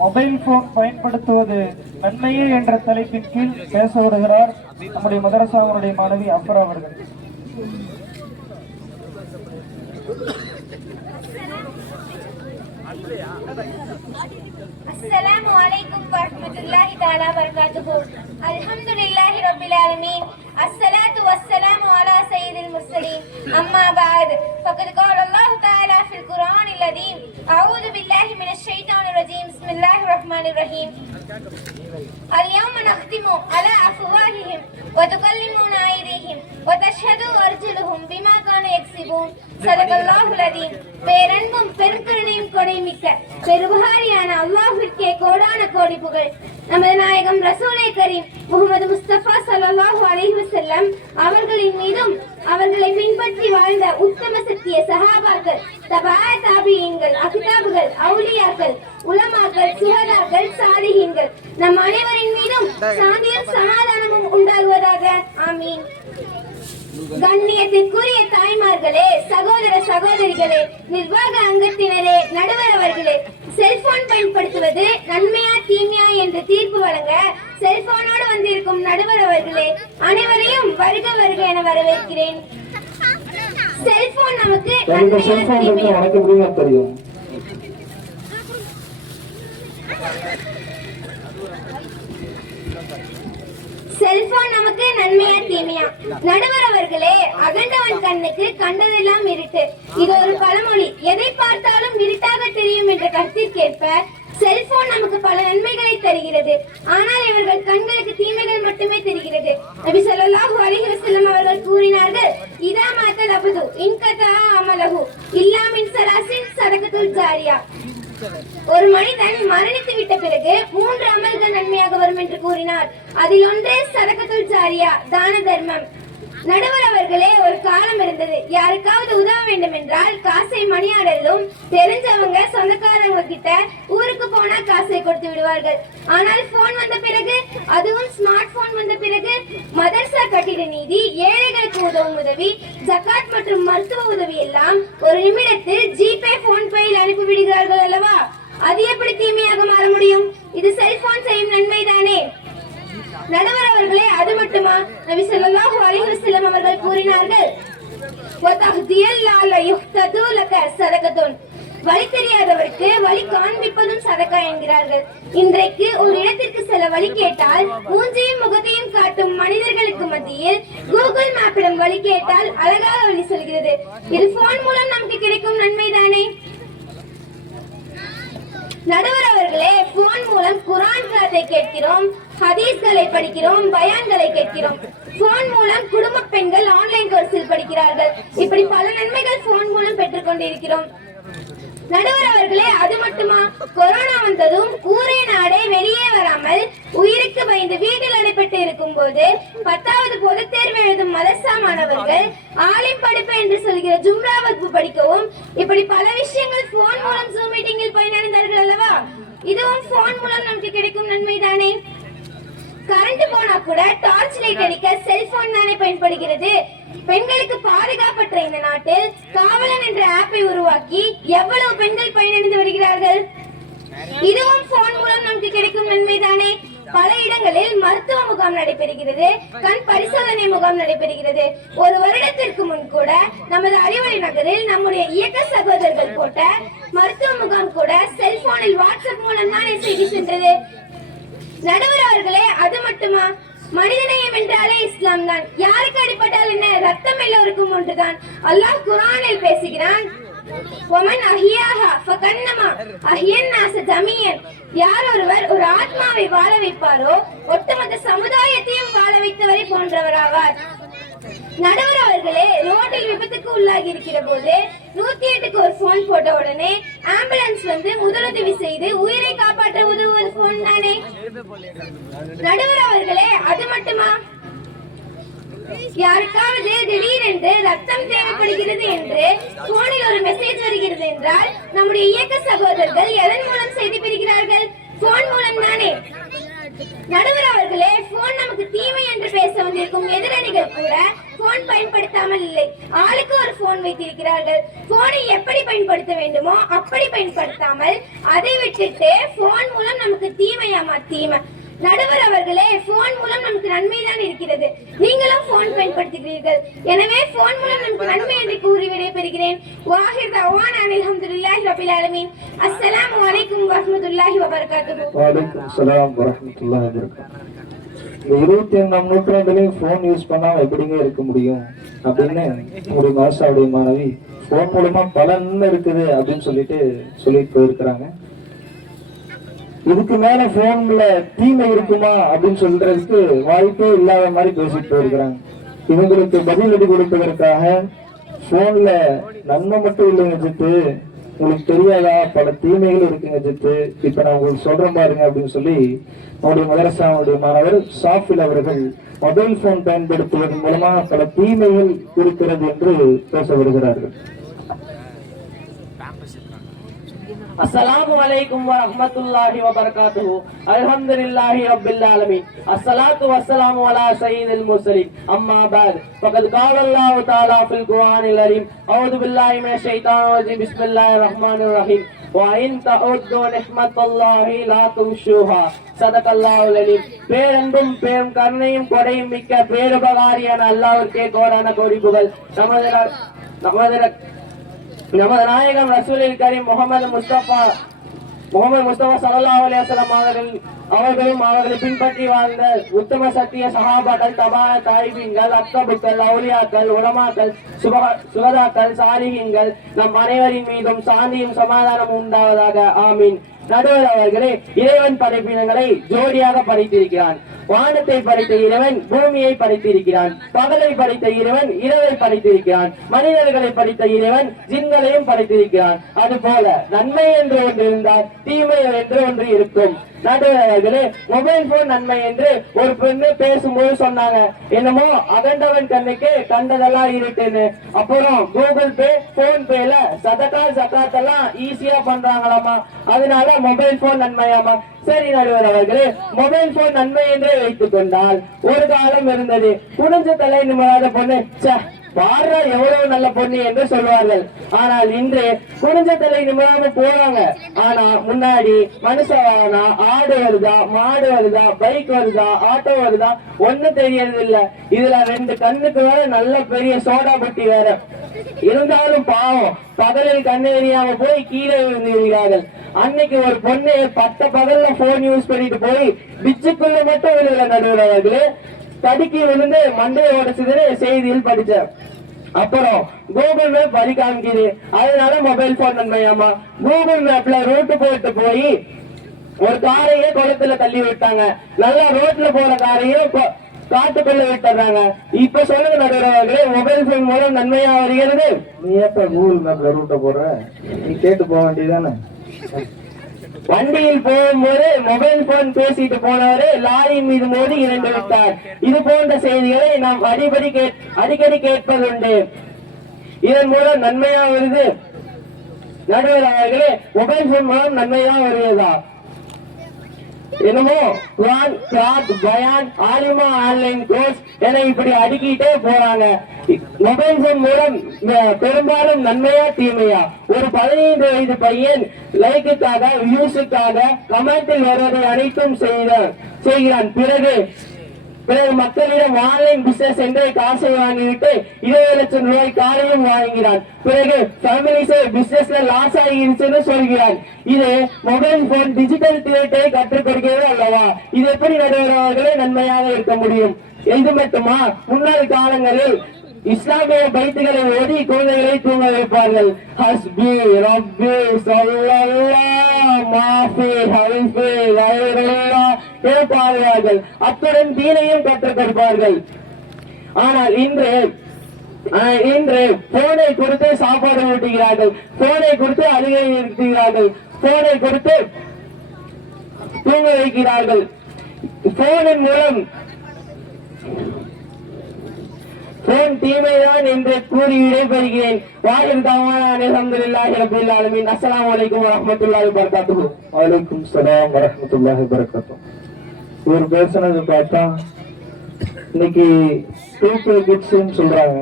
Mobile phone பயன்படுத்துவது நன்மையே என்ற தலைப்பின் கீழ் பேச வருகிறார் நம்முடைய மதரசாவுடைய மாணவி அஃபரா அவர்கள். السلام عليكم ورحمة الله تعالى وبركاته. الحمد لله رب العالمين. الصلاة والسلام على سيد المرسلين. أما بعد فقد قال الله تعالى في القرآن العظيم أعوذ بالله من الشيطان الرجيم بسم الله الرحمن الرحيم. اليوم نختم على أفواههم وتكلمنا أيديهم وتشهد أرجلهم بما كانوا يكسبون. صدق الله العظيم. பேரன்பும் பெருங்கருணையும் கொடைமிக்க பெருபகாரியான அல்லாஹ்விற்கே கோடான கோடி புகழ். நமது நாயகம் ரசூலை கரீம் முஹம்மது முஸ்தபா ஸல்லல்லாஹு அலைஹி வஸல்லம் அவர்களின் மீதும் அவர்களை பின்பற்றி வாழ்ந்த உத்தம சத்திய சஹாபாக்கள், தபா தாபியீன்கள், அக்தாபுகள், அவுலியாக்கள், உலமாக்கள், சுஹதாக்கள், சாலிஹீன்கள் நம் அனைவரின் மீதும் சாந்தியும் சமாதானமும் உண்டாகுவதாக. ஆமீன். கண்ணியத்திற்குரிய தாய்மார்களே, சகோதர சகோதரிகளே, நிர்வாக அங்கத்தினரே, நடுவர் அவர்களே, செல்போன் பயன்படுத்துவது நன்மையா தீமையா என்று தீர்ப்பு வழங்க செல்போனோடு வந்திருக்கும் நடுவர் அவர்களே, அனைவரையும் வருக வருக என வரவேற்கிறேன். செல்போன் நமக்கு தெரியும். செல்போன் நமக்கு நன்மையா தீமையா? நடுவர் அவர்களே, அகண்டவன் கண்ணுக்கு கண்டதெல்லாம் இருட்டு. இது ஒரு பழமொழி. எதை பார்த்தாலும் இருட்டாக தெரியும் என்ற கருத்திற்கேற்ப செல்போன் நமக்கு பல நன்மைகளை தருகிறது. ஆனால் இவர்கள் கண்களுக்கு தீமைகள் மட்டுமே தெரிகிறது. நபி ஸல்லல்லாஹு அலைஹி வஸல்லம் அவர்கள் கூறினார்கள், இதா மாத்தல் அபது இன்கதா அமலஹு இல்லா மின் ஸலாசின் ஸதகத்துல் ஜாரியா. ஒரு மனிதன் மரணித்து விட்ட பிறகு 3 அமல்கள் நன்மையாக வரும் என்று கூறினார். அதில் ஒன்றே சதகத்துல் ஜாரியா, தான தர்மம். நடுவர் அவர்களே, ஒரு காலம் இருந்தது. யாருக்காவது உதவ வேண்டும் என்றால் காசை மணியாடலும், தெரிஞ்சவங்க சொந்தக்காரங்க கிட்ட ஊருக்கு போனா காசை கொடுத்து விடுவார்கள். ஆனால் போன் வந்த பிறகு, அதுவும் ஸ்மார்ட் போன் வந்த பிறகு, மதர்சா கட்டிட நிதி, ஏழைகளுக்கு உதவும் உதவி, ஜகாத் மற்றும் மருத்துவ உதவி எல்லாம் ஒரு நிமிடத்தில் ஜிபே, போன்பேயில் அனுப்பி விடுகிறார்கள் அல்லவா? அது எப்படி தீமையாக மாற முடியும்? இது செல்போன் செய்யும் நன்மைதானே? நடுவர் அவர்களே, அது மட்டுமா? நபி ஸல்லல்லாஹு அலைஹி வஸல்லம் அவர்கள் கூறினார்கள், வழி தெரியாதவருக்கு வழி காண்பிப்பதும் சதகா என்கிறார்கள். இன்றைக்கு ஒரு இடத்திற்கு சில வழி கேட்டால் மூஞ்சியும் முகத்தையும் காட்டும் மனிதர்களுக்கு மத்தியில் கூகுள் மேப்பிடம் வழி கேட்டால் அழகாக வழி சொல்கிறது. இது போன் மூலம் நமக்கு கிடைக்கும் நன்மைதானே? நடுவர் அவர்களே, போன் மூலம் குர்ஆன் கிளாஸை கேட்கிறோம், ஹதீஸ்களை படிக்கிறோம், பயான்களை கேட்கிறோம். போன் மூலம் குடும்ப பெண்கள் ஆன்லைன் கோர்ஸில் படிக்கிறார்கள். இப்படி பல நன்மைகள் போன் மூலம் பெற்றுக் கொண்டிருக்கிறோம். நடுவர் அவர்களே, அது மட்டுமா? கொரோனா வந்ததும் ஊரே நாடே வெளியே வராமல் உயிருக்கு பயந்து வீட்டில் அடைப்பட்டு இருக்கும் போது 10வது பொதுத் தேர்வு எழுதும் மதரசா மாணவர்கள் ஆலிம் படிப்பு என்று சொல்கிற ஜும்ரா வகுப்பு படிக்கவும், இப்படி பல விஷயங்கள் போன் மூலம் ஜூம் மீட்டிங்கில் பயனடைந்தார்கள் அல்லவா? இதுவும் போன் மூலம் நமக்கு கிடைக்கும் நன்மைதானே? கரண்ட் போனா கூட டார்ச் லைட் அடிக்க செல்போன் தானே பயன்படுகிறது. பெண்களுக்கு பாதுகாப்பற்ற இந்த நாட்டில் காவலன் என்ற ஆப்பை உருவாக்கி எவ்வளவு பெண்கள் பயனடைந்து வருகிறார்கள். இதுவும் போன் மூலம் நமக்கு கிடைக்கும் நன்மைதானே? பல இடங்களில் மருத்துவ முகாம் நடைபெறுகிறது, கண் பரிசோதனை முகாம் நடைபெறுகிறது. ஒரு வருடத்திற்கு முன் கூட நமது அறிவொளி நகரில் நம்முடைய இயக்க சகோதரர்கள் போட்ட மருத்துவ முகாம் கூட செல்போனில் வாட்ஸ்அப் மூலம் தானே செய்தி சென்றது. நடுவர் அவர்களே, அது மட்டுமா? மனிதநேயம் என்றாலே இஸ்லாம் தான். யாருக்கு அடிப்பட்டால் என்ன, ரத்தம் எல்லோருக்கும் ஒன்றுதான். அல்லாஹ் குர்ஆனில் பேசுகிறான், ஒமன் அஹியாஹா ஃபகன்னமா அஹியன் நாஸ ஜமீஅன். யார் ஒருவர் ஒரு ஆத்மாவை வாழ வைப்பாரோ ஒட்டுமொத்த சமுதாயத்தையும் வாழ வைத்தவரை போன்றவராவார். நடுவர் அவர்களே, ரோட்டில் விபத்துக்கு உள்ளாகி இருக்கிற போது 108க்கு ஒரு போன் போட்ட உடனே ஆம்புலன்ஸ் வந்து முதலுதவி செய்து உயிரை காப்பாற்ற உதவுவது போன் தானே? நடுவர் அவர்களே, அது மட்டுமா? யாருக்காவது திடீரென்று ரத்தம் தேவைப்படுகிறது என்று போனில் ஒரு மெசேஜ் வருகிறது என்றால் நம்முடைய இயக்க சகோதரர்கள் எதன் மூலம் செய்தி பெறுகிறார்கள்? போன் மூலம் தானே. நடுவர் அவர்களே, போன் நமக்கு தீமை என்று பேச வந்திருக்கும் எதிரணிகள் கூட போன் பயன்படுத்தாமல் இல்லை. ஆளுக்கு ஒரு போன் வைத்திருக்கிறார்கள். போனை எப்படி பயன்படுத்த வேண்டுமோ அப்படி பயன்படுத்தாமல் அதை விட்டுட்டு போன் மூலம் நமக்கு தீமையாமா தீமை. நடுவர் அவர்களே, போன் மூலம் நமக்கு நன்மைதான் இருக்கிறது. நீங்களும் போன் பயன்படுத்துகிறீர்கள். எனவே போன் மூலம் நமக்கு நன்மை என்று கூறி விடைபெறுகிறேன். வாஹிர் தவானா அல்ஹம்துலில்லாஹி ரப்பில் ஆலமீன். அஸ்ஸலாமு அலைக்கும் வரஹ்மத்துல்லாஹி வபரகாத்துஹு. வ அலைக்கும் ஸலாம் வரஹ்மத்துல்லாஹி வபரகாத்துஹு. 21ஆம் நூற்றாண்டிலேயும் போன் யூஸ் பண்ணாம எப்படிங்க இருக்க முடியும் அப்படின்னு ஒரு மாசாவுடைய மாணவி போன் மூலமா பல நன்மை இருக்குது அப்படின்னு சொல்லிட்டு போயிருக்கிறாங்க. இதுக்கு மேல போன்ல தீமை இருக்குமா அப்படின்னு சொல்றதுக்கு வாய்ப்பே இல்லாத மாதிரி பேசிட்டு போயிருக்கிறாங்க. இவங்களுக்கு பதிலடி கொடுப்பதற்காக போன்ல நன்மை மட்டும் இல்லைங்க ஜித்து, உங்களுக்கு தெரியாதா பல தீமைகள் இருக்குங்க ஜித்து, இப்ப நான் உங்களுக்கு சொல்றேன் பாருங்க அப்படின்னு சொல்லி நம்முடைய மதரசாவுடைய மாணவர் சாஃபில் அவர்கள் மொபைல் போன் பயன்படுத்துவதன் மூலமாக பல தீமைகள் இருக்கிறது என்று பேச வருகிறார்கள். अस्सलामु अलैकुम व रहमतुल्लाहि व बरकातुहू। अल्हम्दुलिल्लाहि रब्बिल आलमीन। अस्सलातु वस्सलामु अला सय्यिदिल मुरसलीन। अम्मा बाद फ़क़द क़ाल अल्लाहु तआला फ़िल क़ुरआनिल अज़ीम। अऊज़ु बिल्लाहि मिनश शैतानिर रजीम। बिस्मिल्लाहिर रहमानिर रहीम। व इन तउद्दू निअमतल्लाहि ला तुहसूहा। சதகல்லாஹுல் அலீம். பேரன்பும் பேரும் கருணையும் கொடையும் மிக்க பேருபகாரியான அல்லாஹ்வுக்கே கோடான கோடி புகழ். நமது நாயகம் ரசூலுல் கரீம் முஹம்மது முஸ்தபா ஸல்லல்லாஹு அலைஹி வஸல்லம் அவர்களும் அவர்களை பின்பற்றி வாழ்ந்த உத்தம சத்திய சஹாபாக்கள், தபா தாயிபீன்கள், அக்தபுக்கள், அவுலியாக்கள், உலமாக்கள், சுகதாக்கள், சாலிஹீன்கள் நம் அனைவரின் மீதும் சாந்தியும் சமாதானமும் உண்டாவதாக. ஆமீன். நடுவர் அவர்களே, இறைவன் படைப்பினங்களை ஜோடியாக படைத்திருக்கிறான். வானத்தை படைத்த இறைவன் பூமியை படைத்திருக்கிறான். பகலை படைத்த இறைவன் இரவை படைத்திருக்கிறான். மனிதர்களை படைத்த இறைவன் ஜின்களையும் படைத்திருக்கிறான். அதுபோல நன்மை என்று ஒன்று இருந்தால் தீமை என்று ஒன்று இருக்கும். நடுவர்களே, மொபைல் போன் நன்மை என்று ஒரு பெண்ணு பேசும்போது சொன்னாங்க, என்னமோ அகண்டவன் கண்ணுக்கு கண்டதெல்லாம் இருட்டுன்னு. அப்புறம் கூகுள் பே, போன் பேல சதகா ஜகாத் எல்லாம் ஈஸியா பண்றாங்களாமா, அதனால மொபைல் போன் நன்மையாமா. சரி நடுவர் அவர்களே, மொபைல் போன் நன்மை என்றே வைத்துக் கொண்டால் ஒரு காலம் இருந்தது, குனிஞ்ச தலை நிமிராத பொண்ணு பாடுறா எவ்வளவு நல்ல பொண்ணு என்று சொல்வார்கள். ஆனால் இன்று குனிஞ்ச தலை நிமிராம போறாங்க. ஆனா முன்னாடி மனுஷன் ஆடு வருதா, மாடு வருதா, பைக் வருதா, ஆட்டோ வருதா ஒண்ணு தெரியறது இல்ல. இதுல 2 கண்ணுக்கு வேற நல்ல பெரிய சோடா புட்டி வேற இருந்தாலும் பாவம் பகலில் கண்ணு எரியாம போய் கீழே விழுந்துகிறார்கள். அன்னைக்கு ஒரு பொண்ணு பகல்ல போன் யூஸ் பண்ணிட்டு போய் பிச்சுக்குள்ள மட்டும் விழுகல நடுவர் அவர்களே, தடுக்கி விழுந்து மண்டையை உடைச்சதுன்னு செய்தியில் படிச்சேன். அப்புறம் கூகுள் மேப் வழி காமிக்குது, அதனால மொபைல் போன் நன்மையாமா. கூகுள் மேப்ல ரூட்டு போட்டு போய் ஒரு காரையே குளத்துல தள்ளி விட்டாங்க, நல்லா ரோட்ல போற காரையும் காட்டுக்குள்ள விட்டுறாங்க. இப்ப சொல்லுங்க நடுவர்களே, மொபைல் போன் மூலம் நன்மையா வருகிறது? நீ எப்ப கூகுள் மேப்ல ரூட்ட போற, நீ கேட்டு போக வேண்டியதானே. வண்டியில் போகும்போது மொபைல் போன் பேசிட்டு போனவரே லாரியின் மீது மோதி இறந்து விட்டார். இது போன்ற செய்திகளை நாம் அடிக்கடி கேட்பதுண்டு. இதன் மூலம் நன்மையா வருது? நடுவர் அவர்களே, மொபைல் போன் மூலம் நன்மையா வருவதா? என்னமோ குர்ஆன், கிராத், பயான், ஆலிமா, ஆன்லைன் கோர்ஸ் என இப்படி அடுக்கிட்டே போறாங்க. மொபைல் போன் மூலம் பெரும்பாலும் நன்மையா தீமையா? ஒரு 15 வயது பையன் லைக்குக்காக, வியூஸுக்காக கமெண்டில் வருவதை அனைத்தும் செய்கிறான். பிறகு மக்களிடம் ஆன்லைன் பிசினஸ் என்று காசை வாங்கிவிட்டு 20 லட்சம் ரூபாய் காரையும் வாங்குகிறான். பிறகு ஃபேமிலிஸே பிசினஸ்ல லாஸ் ஆகிருச்சுன்னு சொல்கிறான். இது மொபைல் போன் டிஜிட்டல் தியேட்டரை கற்றுக் கொடுக்கிறது அல்லவா? இது எப்படி நடுவர்களே நன்மையாக இருக்க முடியும்? இது மட்டுமா, முன்னாள் காலங்களில் இஸ்லாமிய பைத்துகளை ஓதி குழந்தைகளை தூங்க வைப்பார்கள். ஹஸ்பி ரப்பி ஸல்லல்லாஹு மாஃபி ஹல்ஃபி கைருல்லாஹ் என பாடுவார்கள். அத்துடன் தீனையும் கற்றுக் கொடுப்பார்கள். ஆனால் இன்று போனை கொடுத்து சாப்பாடு ஊட்டுகிறார்கள், போனை கொடுத்து அழுகை நிறுத்துகிறார்கள், போனை கொடுத்து தூங்க வைக்கிறார்கள். போனின் மூலம் போன் தீமைதான் என்று கூறி விடைபெறுகிறேன். வாஹிர் தவானா அல்ஹம்துலில்லாஹி ரப்பில் ஆலமீன். அஸ்ஸலாமு அலைக்கும் வரஹ்மத்துல்லாஹி வபரகாத்துஹு. வ அலைக்கும் ஸலாம் வரஹ்மத்துல்லாஹி வபரகாத்துஹு. இவர் பேசுனது பார்த்தா இன்னைக்கு 2K கிட்ஸ்ன்னு சொல்றாங்க.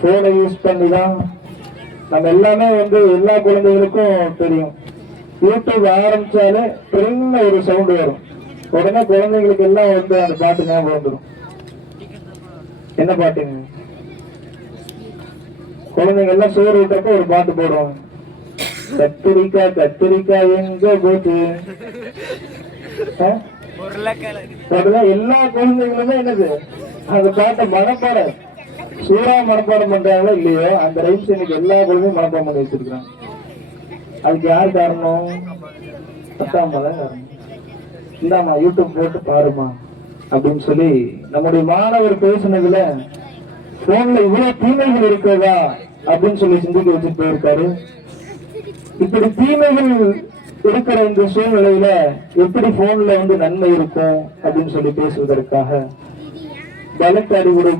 போனை யூஸ் பண்ணி தான் நம்ம எல்லாமே எல்லா குழந்தைகளுக்கும் தெரியும். யூடியூப் ஆரம்பிச்சாலே பெரிய ஒரு சவுண்ட் வரும். உடனே குழந்தைங்களுக்கு எல்லாம் அந்த பாட்டு ஞாபகம் வந்துடும். என்ன பாட்டுங்க? குழந்தைங்க எல்லாம் சோறு விட்டப்ப ஒரு பாட்டு போடுவாங்க. கத்திரிக்காய் கத்திரிக்காய் எங்க போச்சு. எல்லா குழந்தைங்களுமே என்னது அந்த பாட்டை மனப்பாடம் சூறா மனப்பாடம் பண்றாங்களோ இல்லையோ அந்த ரைம்ஸ் இன்னைக்கு எல்லா குழந்தையும் மனப்பாடம் பண்ணி வச்சிருக்காங்க. அதுக்கு யார் காரணம்? அத்தாமல காரணம். இந்தாமா யூடியூப் போட்டு பாருமா அப்படின்னு சொல்லி நம்முடைய மாணவர் பேசினதுல போன்ல இவ்வளவு தீமைகள் இருக்கிறதா அப்படின்னு சொல்லி சிந்திக்க வச்சுட்டு போயிருக்காரு. இப்படி தீமைகள் இருக்கிற இந்த சூழ்நிலையில எப்படி போன்ல நன்மை இருக்கும் அப்படின்னு சொல்லி பேசுவதற்காக பலத்த அறிவுரை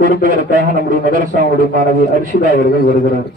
கொடுப்பதற்காக நம்முடைய மதரசாவுடைய மாணவி அர்ஷிதா அவர்கள் வருகிறார்.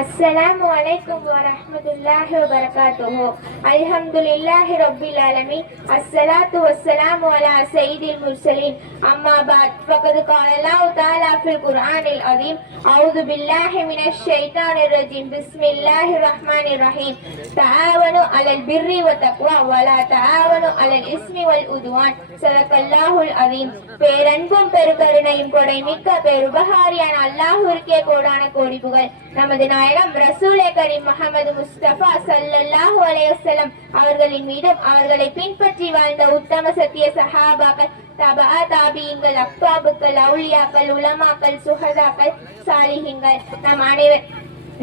अस्सलामु अलैकुम व रहमतुल्लाहि व बरकातुहू। अल्हम्दुलिल्लाहि रब्बिल आलमीन। अस्सलातु वस्सलामु अला सय्यिदिल मुरसलीन। अम्मा बाद फ़क़द क़ाल अल्लाहु तआला फ़िल क़ुरआनिल अज़ीम अऊज़ु बिल्लाहि मिनश शैतानिर रजीम बिस्मिल्लाहिर रहमानिर रहीम तआवनु अलल बिर्रि व तक़वा व लா தஆவனு அலல் இஸ்மி வல் உத்வான் ஸதகல்லாஹுல் அஸீம்। பேரன்பும் பெருகருணையும் கொடை மிக்க பேருபகாரியான அல்லாஹ்விற்கே கோடான கோடி புகழ். நமது நாயகம் ரசூலே கரீம் முஹம்மது முஸ்தபா ஸல்லல்லாஹு அலைஹி வஸல்லம் அவர்களின் மீதும் அவர்களை பின்பற்றி வாழ்ந்த உத்தம சத்திய சஹாபாக்கள் தபா தாபீன்கள் அக்தாபுக்கள் அவுலியாக்கள் உலமாக்கள் சுஹதாக்கள் சாலிஹீன்கள்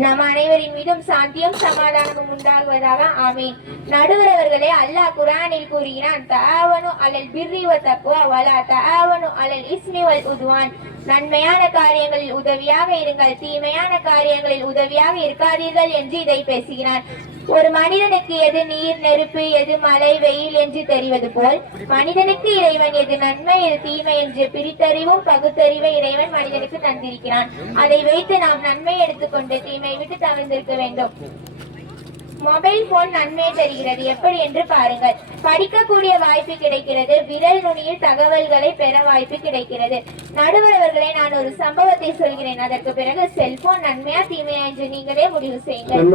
நம் அனைவரின் மீதும் சாந்தியும் சமாதானமும் உண்டாகுவதாக ஆமீன். நடுவர் அவர்களே, அல்லாஹ் குர்ஆனில் கூறுகிறான், தஆவனு அலல் பிர்ரி வ தக்வா வலா தஆவனு அலல் இஸ்மி வல் உத்வான். நன்மையான காரியங்களில் உதவியாக இருங்கள், தீமையான காரியங்களில் உதவியாக இருக்காதீர்கள் என்று இதை பேசுகிறான். ஒரு மனிதனுக்கு எது நீர் நெருப்பு எது மழை வெயில் என்று தெரிவது போல் மனிதனுக்கு இறைவன் எது நன்மை எது தீமை என்று பிரித்தறிவும் பகுத்தறிவை இறைவன் மனிதனுக்கு தந்திருக்கிறான். அதை வைத்து நாம் நன்மை எடுத்துக்கொண்டு தீமை விட்டு தவிர்த்திருக்க வேண்டும். மொபைல் போன் நன்மையை தருகிறது, எப்படி என்று பாருங்கள். படிக்கக்கூடிய வாய்ப்பு கிடைக்கிறது, விரல் நுனியில் தகவல்களை பெற வாய்ப்பு கிடைக்கிறது. நடுவர் அவர்களே, நான் ஒரு சம்பவத்தை சொல்கிறேன், அதற்கு பிறகு செல்போன் நன்மையா தீமையா என்று நீங்களே முடிவு செய்யுங்கள்.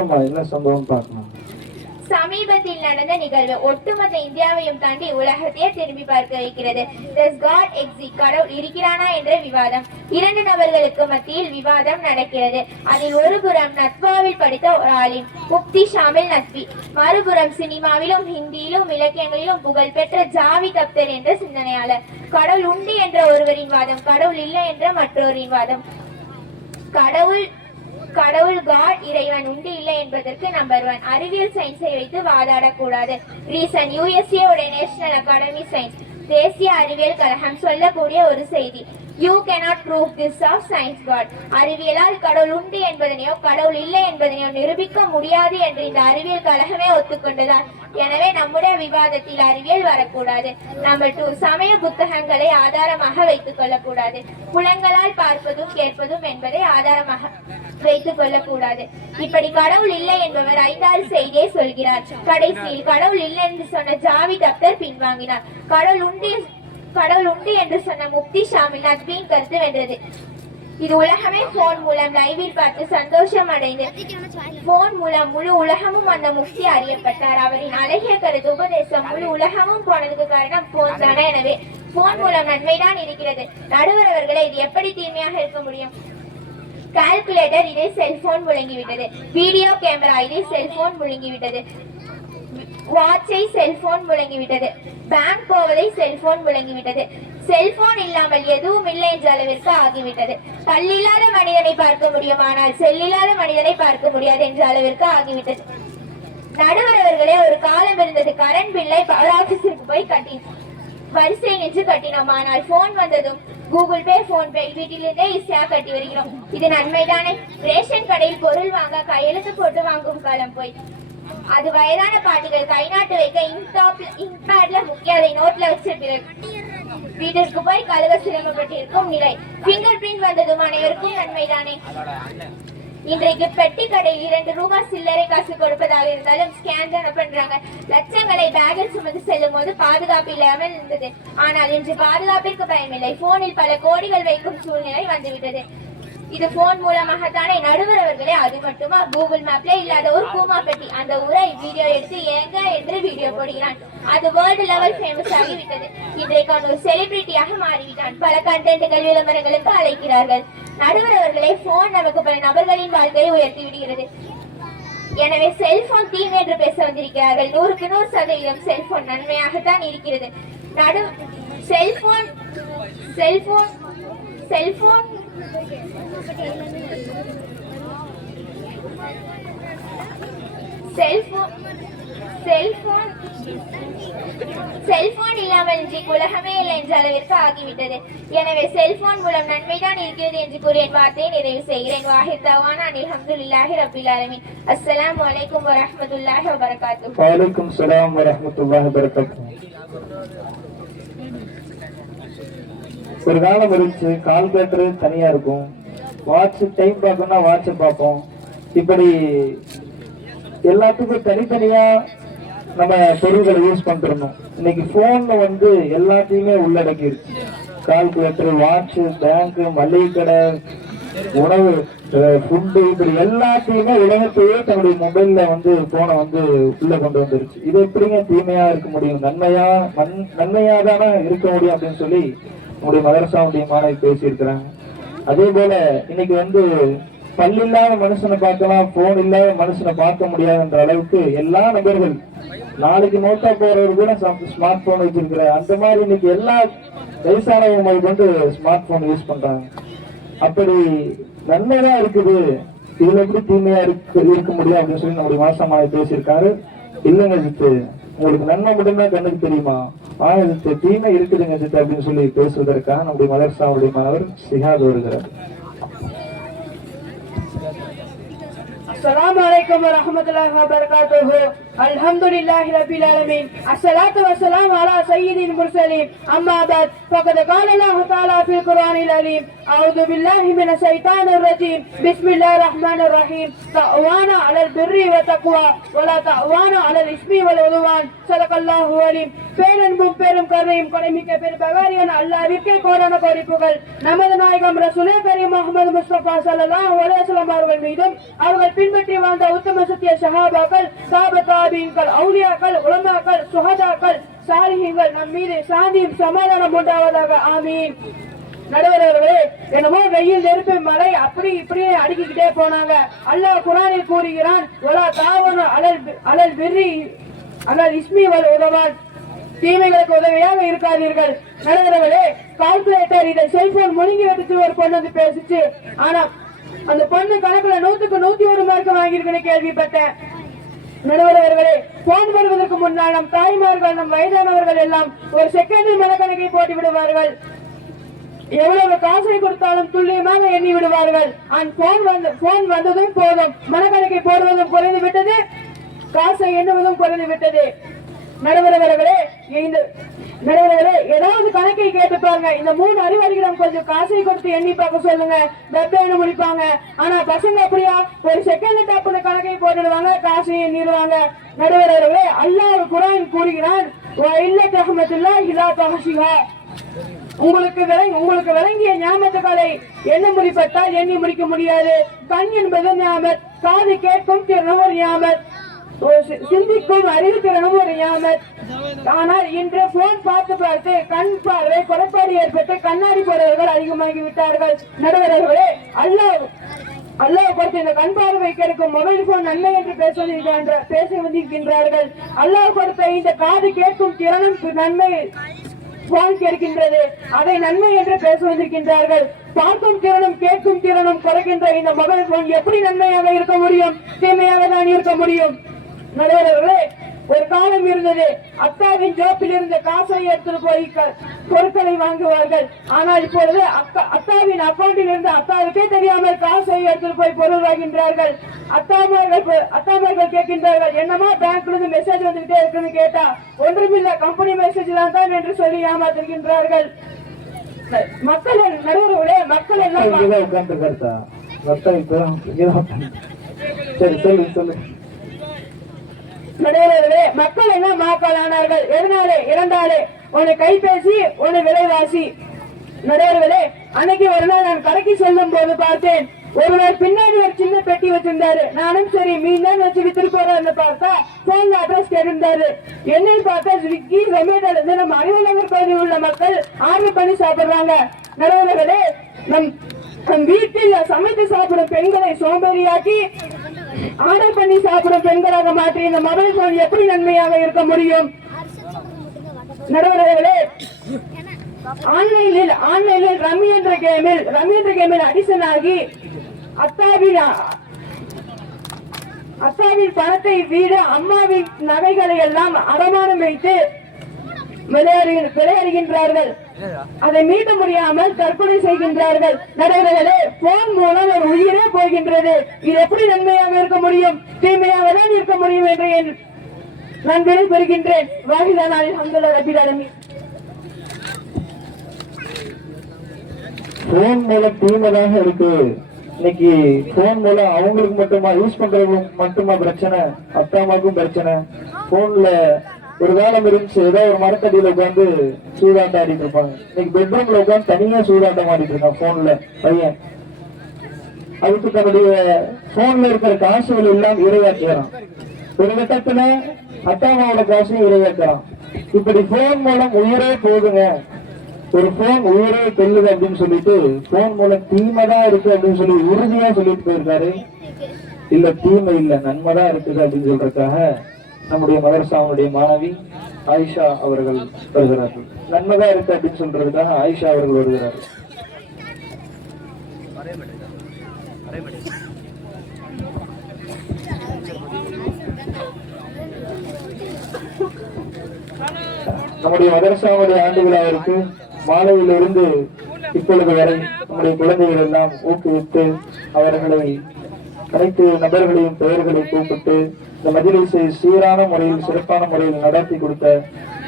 சமீபத்தில் நடந்த நிகழ்வு ஒட்டுமொத்த இந்தியாவையும் தாண்டி உலகத்தையே திரும்பி பார்க்க வைக்கிறது. Does God exist? கடவுள் இருக்கிறானா என்ற விவாதம். இரண்டு நபர்களுக்கு மத்தியில் விவாதம் நடக்கிறது. அதில் ஒரு புறம் நத்வாவில் படித்த ஒரு ஆலிம் முப்தி ஷாமில் நத்வி, மறுபுறம் சினிமாவிலும் ஹிந்தியிலும் இலக்கியங்களிலும் புகழ்பெற்ற ஜாவித் அக்தர் என்ற சிந்தனையாளர். கடவுள் உண்டு என்ற ஒருவரின் வாதம், கடவுள் இல்லை என்ற மற்றொருவரின் வாதம். கடவுள் காட் இறைவன் உண்டு இல்லை என்பதற்கு நம்பர் 1 அறிவியல் சயின்ஸை வைத்து வாதாடக்கூடாது. ரீசன் USA உடைய நேஷனல் அகாடமி சயின்ஸ் தேசிய அறிவியல் கழகம் சொல்லக்கூடிய ஒரு செய்தி. You cannot prove this of science God. அறிவியலால் கடவுள் உண்டு என்பதனையோ கடவுள் இல்லை என்பதனையோ நிரூபிக்க முடியாது என்று இந்த அறிவியல் கழகமே ஒத்துக்கொண்டதால் எனவே நம்முடைய விவாதத்தில் அறிவியல் வரக்கூடாது. நம்பர் 2 சமய புத்தகங்களை ஆதாரமாக வைத்துக் கொள்ளக்கூடாது. புலன்களால் பார்ப்பதும் கேட்பதும் என்பதை ஆதாரமாக வைத்துக் கொள்ளக்கூடாது. இப்படி கடவுள் இல்லை என்பவர் 5வது செய்தியை சொல்கிறார். கடைசியில் கடவுள் இல்லை என்று சொன்ன ஜாவித் அக்தர் பின்வாங்கினார். கடவுள் உண்டு என்று சொன்ன முப்தி ஷாமில் நத்வியின் கருத்து வென்றது. இது உலகமே போன் மூலம் லைவில் பார்த்து சந்தோஷம் அடைந்து போன் மூலம் முழு உலகமும் அந்த முக்தி அறியப்பட்டார். அவரின் அழகிய கருத்து உபதேசம் முழு உலகமும் போனதுக்கு காரணம் போன் தானே. எனவே போன் மூலம் நன்மைதான் இருக்கிறது. நடுவர் அவர்களை இது எப்படி தீமையாக இருக்க முடியும்? கால்குலேட்டர் இதை செல்போன் முழங்கிவிட்டது. வீடியோ கேமரா இதை செல்போன் முழங்கிவிட்டது. வாட்சை செல்போன் முழங்கிவிட்டது. பேங்க் போவதை செல்போன் முழங்கிவிட்டது. செல்போன் இல்லாமல் எதுவும் இல்லை என்ற அளவிற்கு ஆகிவிட்டது. பல்லில்லாத மனிதனை பார்க்க முடியும், ஆனால் செல்லில்லாத மனிதனை பார்க்க முடியாது என்ற அளவிற்கு ஆகிவிட்டது. நடுவர் அவர்களே, ஒரு காலம் இருந்தது, கரண்ட் பில்லை பவர் ஆபீஸிற்கு போய் வரிசை நின்று கட்டினோம். ஆனால் போன் வந்ததும் கூகுள் பே, போன் பே வீட்டிலிருந்தே ஈஸியாக கட்டி வருகிறோம். இது நன்மைதானே? ரேஷன் கடையில் பொருள் வாங்க கையெழுத்து போட்டு வாங்கும் காலம் போய் அது வயதான பாட்டிகள் கை நாட்டு வைக்க இங்க்பேட்ல முக்கிய அதை நோட்ல வச்ச பிறகு வீட்டிற்கு போய் கழுக சிரமப்பட்டிருக்கும் நிலை. பிங்கர் பிரிண்ட் வந்ததும் அனைவருக்கும் நன்மைதானே? இன்றைக்கு பெட்டி கடையில் 2 ரூபாய் சில்லறை காசு கொடுப்பதாக இருந்தாலும் ஸ்கேன் தானே பண்றாங்க. லட்சங்களை பேக்கில் சுமந்து செல்லும் போது பாதுகாப்பு இல்லாமல் இருந்தது. ஆனால் இன்று பாதுகாப்பிற்கு பயமில்லை. போனில் பல கோடிகள் வைக்கும் சூழ்நிலை வந்துவிட்டது. இது போன் மூலமாக தானே. நடுவர் அவர்களே, அது மட்டுமா? கூகுள் மேப்ல இல்லாத ஒரு கூமா பெட்டி, அந்த ஊரை வீடியோ எடுத்து ஏங்க என்று வீடியோ போடுகிறான். அது வேர்ல்டு லெவல் ஃபேமஸ் ஆகிவிட்டது. இன்றைக்கு அவன் ஒரு செலிபிரிட்டியாக மாறிவிட்டான். பல கண்டென்ட்கள் விளம்பரங்களுக்கு அழைக்கிறார்கள். நடுவர் அவர்களே, போன் நமக்கு பல நபர்களின் வாழ்க்கையை உயர்த்தி விடுகிறது. எனவே செல்போன் தீமை என்று பேச வந்திருக்கிறார்கள். 100க்கு 100% செல்போன் நன்மையாகத்தான் இருக்கிறது. Cellphone cellphone cellphone cellphone cellphone cellphone இல்லாமல் இன்றைக்கு உலகமே இல்லை என்ற அளவிற்கு ஆகிவிட்டது. எனவே செல்போன் மூலம் நன்மைதான் இருக்கிறது என்று கூறி என் வார்த்தையை நிறைவு செய்கிறேன். வாஹித் தவானா அல்ஹம்துலில்லாஹி ரப்பில் ஆலமீன். அஸ்ஸலாமு அலைக்கும் வரஹ்மத்துல்லாஹி வபரகாத்துஹு. வலைக்கும் ஸலாம் வரஹ்மத்துல்லாஹி வபரகாத்துஹு. ஒரு காலம் இருந்துச்சு, கால்குலேட்டர் தனியா இருக்கும், வாட்ச் டைம் பார்க்கணும்னா வாட்சை பார்ப்போம். இப்படி எல்லாத்துக்கும் தனித்தனியா நம்ம பொருள்களை யூஸ் பண்ணிருந்தோம். இன்னைக்கு போன்ல வந்து எல்லாத்தையுமே உள்ளடக்கிடுச்சு. கால்குலேட்டர், வாட்ச், பேங்க், மளிகை கடை, உணவு, ஃபுட்டு, இப்படி எல்லாத்தையுமே உலகத்தையே தன்னுடைய மொபைல்ல வந்து போனை வந்து உள்ள கொண்டு வந்துருச்சு. இது எப்படிங்க தீமையா இருக்க முடியும்? நன்மையா தானே இருக்க முடியும் அப்படின்னு சொல்லி நம்முடைய மதரசாவுடைய மாணவி பேசியிருக்கிறாங்க. அதே போல இன்னைக்கு வந்து பல் இல்லாத மனுஷனை பார்க்கலாம், போன் இல்லாத மனுஷனை பார்க்க முடியாதுன்ற அளவுக்கு எல்லா நபர்கள், நாளைக்கு நோட்டா போறவர் கூட ஸ்மார்ட் போன் வச்சிருக்கிற அந்த மாதிரி இன்னைக்கு எல்லா வயசானவங்க கொண்டு ஸ்மார்ட் போன் யூஸ் பண்றாங்க. அப்படி நன்மைதான் இருக்குது, இதுல எப்படி தீமையா இருக்க முடியும் அப்படின்னு சொல்லி நம்முடைய மாசமான பேசியிருக்காரு. இல்லைங்க ஜித்து, உங்களுக்கு நன்மை மட்டும்தான் கண்ணுக்கு தெரியுமா? ஜித்து தீமை இருக்குதுங்க ஜித்து அப்படின்னு சொல்லி பேசுவதற்காக நம்முடைய மதரசாவுடைய மாணவர் சிஹாத் வருகிறார். السلام عليكم ورحمة الله وبركاته. الحمد لله رب العالمين. الصلاة والسلام على سيد المرسلين. أما بعد فقد قال الله تعالى في القرآن العظيم: أعوذ بالله من الشيطان الرجيم. بسم الله الرحمن الرحيم. تعاونوا على البر والتقوى ولا تعاونوا على الإثم والعدوان. صدق الله العليم. பேரன்பும் பெரும் கருணையும் கொடைமிக்க பெருபகாரியான அல்லாஹ்விற்கே கோடான கோடி புகழ். நமது நாயகம் ரசூலே கரீம் முஹம்மது முஸ்தபா ஸல்லல்லாஹு அலைஹி வஸல்லம் அவர்கள் மீதும் அவர்கள் பின்பற்றி வாழ்ந்த உத்தம சத்திய சஹாபாக்கள், தாபீன்கள், அவுலியாக்கள், உலமாக்கள், சுஹதாக்கள், சாலிஹீன்கள் நம் மீது சாந்தியும் சமாதானம் உண்டாவதாக. ஆமீன். நடுவர்களே, என்னமோ வெயில், நெருப்பு, மழை அப்படி இப்படி அடிக்கிட்டே போனாங்க. அல்லாஹ் குர்ஆனில் கூறுகிறான்: வலா தாவனு அலல் பிர்ரி அலல் இஸ்மி வல் உதவான். தீமைகளுக்கு உதவியாக இருக்காதீர்கள். நடுவர்களே, கால்குலேட்டர், இதை செல்போன் முழுங்கி எடுத்து ஒரு பொண்ணு வந்து பேசிச்சு. ஆனா அந்த பொண்ணு கணக்குல 100க்கு 101 மார்க் வாங்கியிருக்குன்னு கேள்விப்பட்டேன். நடுவர்களே, போன் வருவதற்கு முன்னால் நம் தாய்மார்கள், நம் வயதானவர்கள் எல்லாம் ஒரு செகண்டில் மனக்கணக்கை போட்டு விடுவார்கள். எவ்வளவு காசை கொடுத்தாலும் துல்லியமாக எண்ணி விடுவார்கள். போன் வந்ததும் போதும், மனக்கணக்கை போடுவதும் குறைந்து விட்டது, காசை எண்ணுவதும் குறைந்து விட்டது. நடுவர்களே, ஏதாவது கணக்கை கேட்டுப்பாங்க. இந்த 3 அறிவாளிகளும் கொஞ்சம் காசை கொடுத்து எண்ணி பார்க்க சொல்லுங்க, டப்பேன்னு முடிப்பாங்க. ஆனா பசங்க அப்படியா, ஒரு செகண்ட் டப்புன்னு கணக்கை போட்டுடுவாங்க, காசை எண்ணிடுவாங்க. நடுவர்களே, அல்லாஹ் குர்ஆன் கூறுகிறான்: உங்களுக்கு விளங்கிய ஞாபகங்களை எண்ண முடிப்பட்டால் எண்ணி முடிக்க முடியாது. கண் என்பது ஞாபகம், காது கேட்கும் திறனும் ஒரு ஞாபகம், சிந்திக்கும் அறிவு திறனும் ஒரு ஞாபகம். ஆனால் இன்று போன் பார்த்து கண் பார்வை குறைபாடு ஏற்பட்டு கண்ணாடி போடுறவர்கள் அதிகமாகி விட்டார்கள். நடுவர்களே, அல்லாஹ் கொடுத்த இந்த கண் பார்வை கிடைக்கும் மொபைல் போன் நன்மை என்று பேச வந்திருக்கின்றார்கள். அல்லாஹ் கொடுத்த இந்த காது கேட்கும் திறனும் நன்மை போன் கேட்கின்றது, அதை நன்மை என்று பேச வந்திருக்கின்றார்கள். பார்க்கும் திறனும் கேட்கும் திறனும் குறைக்கின்ற இந்த மொபைல் போன் எப்படி நன்மையாக இருக்க முடியும்? தீமையாக தான் இருக்க முடியும். நடுவர்களே, ஒரு காலம் இருந்தது, அத்தாவின் ஜோப்பில் இருந்த காசை எடுத்து போய் பொருட்களை வாங்குவார்கள். ஆனால் இப்பொழுது அத்தாவின் அக்கௌண்டில் இருந்து அத்தாவுக்கே தெரியாமல் காசை எடுத்து போய் பொருள் வாங்கின்றார்கள். அத்தாமார்கள் கேட்கின்றார்கள்: என்னமா பேங்க்ல இருந்து மெசேஜ் வந்துகிட்டே இருக்குன்னு கேட்டா, ஒன்றுமில்ல, கம்பெனி மெசேஜ் தான் என்று சொல்லி ஏமாத்துகின்றார்கள். மக்கள் நடுவர்களே, மக்கள் எல்லாம் மொத்தம் இப்பதான் சரி சொல்லு சொல்லு. நடுவர்களே, மக்கள் என்ன மாக்காளானார்கள்? எதனாலே? இரண்டாலே, ஒன்னு கைபேசி, ஒன்னு விலைவாசி. நடுவர்களே, அன்னைக்கு ஒரு நாள் நான் கடைக்கு செல்லும் போது பார்த்தேன், ஒருவர் பின்னாடி ஒரு சின்ன பெட்டி வச்சிருந்தாரு. நானும் சரி மீன் தான் வச்சு வித்துட்டு போறாருன்னு பார்த்தா போன்ல அட்ரஸ் கேட்டிருந்தாரு. என்னன்னு பார்த்தா ஸ்விக்கி, ஜொமேட்டோல இருந்து நம்ம அறிவுநகர் பகுதியில் உள்ள மக்கள் ஆர்டர் பண்ணி சாப்பிடுறாங்க. நடுவர்களே, நம் வீட்டில் சமைத்து சாப்பிடும் பெண்களை சோம்பேறியாக்கி ஆர்டர் பண்ணி சாப்பிடும் பெண்களாக மாற்றி இந்த மொபைல் போன் எப்படி நன்மையாக இருக்க முடியும்? நடுவர்களே, ஆன்லைனில் ரம்மி என்ற கேமில் அடிஷன் ஆகி அத்தாவின் பணத்தை வீடு, அம்மாவின் நகைகளை எல்லாம் அடமானம் வைத்து விளையாடுகின்றார்கள். அதை மீட்ட முடியாமல் தற்கொலை செய்கின்றார்கள். நடுவர்களே, போன் மூலம் ஒரு உயிரே போகின்றது. இது எப்படி நன்மையாக இருக்க முடியும்? தீமையாக தான் இருக்க முடியும் என்று நான் விடைபெறுகின்றேன். வாஹிதான அல்ஹம்துலில்லாஹி ரப்பில் ஆலமீன். போன் மூலம் தீமையாக இருக்கு. இன்னைக்கு போன் மூலம் அவங்களுக்கு மட்டுமா, யூஸ் பண்றவங்களுக்கு மட்டுமா பிரச்சனை? அப்பா அம்மாவுக்கும் பிரச்சனை. போன்ல ஒரு காலம் இருந்துச்சு, ஏதோ ஒரு மரத்தடியில உட்காந்து சூதாட்டம் ஆடிட்டு இருப்பாங்க. இன்னைக்கு பெட்ரூம்ல உட்காந்து தனியா சூதாட்டம் ஆடிட்டு இருக்கான் போன்ல பையன். அதுக்கு தன்னுடைய போன்ல இருக்கிற காசுகள் எல்லாம் இரையாக்குறான். ஒரு கட்டத்துல அப்பா அம்மாவோட காசையும் இரையாக்குறான். இப்படி போன் மூலம் உயிரே போகுங்க, ஒரு போன் உயிரே கொல்லுது அப்படின்னு சொல்லிட்டு போன் மூலம் தீமைதான் இருக்கு அப்படின்னு சொல்லி உறுதியா சொல்லிட்டு போயிருக்காரு. இல்ல தீமை இல்ல, நன்மைதான் இருக்குது அப்படின்னு சொல்றதுக்காக நம்முடைய மதரசாவுடைய மாணவி ஆயிஷா அவர்கள் வருகிறார்கள். நன்மைதான் இருக்கு அப்படின்னு சொல்றதுக்காக ஆயிஷா அவர்கள் வருகிறார்கள். நம்முடைய மதரசாவுடைய ஆண்டு விழாவிற்கு மாலையிலிருந்து இப்பொழுது வரை நம்முடைய குழந்தைகள் எல்லாம் ஊக்குவித்து அவர்களை அனைத்து நபர்களையும் பெயர்களை கூப்பிட்டு இந்த மஜ்லிஸை சீரான முறையில் சிறப்பான முறையில் நடத்தி கொடுத்த